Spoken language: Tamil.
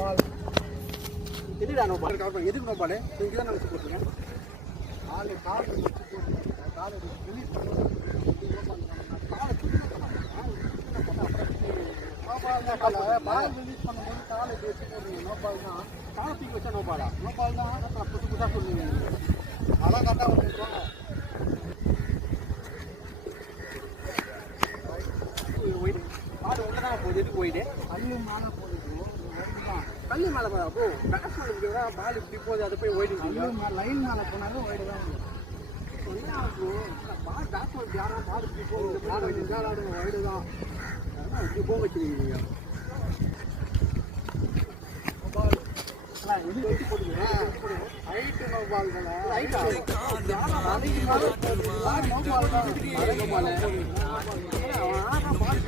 பால். எதுடா நோ பால் கவர் பண்ணு. எதுக்கு நோ பால்? இங்க தான் வச்சு போடுங்க. கால் வச்சு போடுங்க. கால் ரிலீஸ் பண்ணுங்க. கால் தூக்கி பால் ரிலீஸ் பண்ணும்போது கால் இப்படி வச்சு போடுங்க. நோ பால் தான். காலை தூக்கி வச்சா நோ பாலா? நோ பால் தான். புதுசு புதுசா சொல்லுவீங்க. அதெல்லாம் கரெக்டாக வந்துருக்கோம். ஒயிட் பால் உள்ள தான் போகுது. எதுக்கு ஒயிட்? கல்லு மேலே போடுது. தான் கல்லு மேலே போதா? ப்ரோ பேட்ஸ்மேன் இருக்கிறதா பால் இப்படி போகுது, அதை போய் ஒயிட் லைன் மேலே போனாலும் ஒயிடு தான் வரும். பால் பேட்ஸ்மேன் யாரா பால் இப்படி போகுது, விளையாடுங்க ஒயிடு தான். இப்படி போக வச்சுருக்கீங்க. இது வச்சு போடுங்க. ஹைட்டு நோ பால் தானே. ரைட்டா? தலைக்கு மேலே போடுது. நோ பால் தான். பால்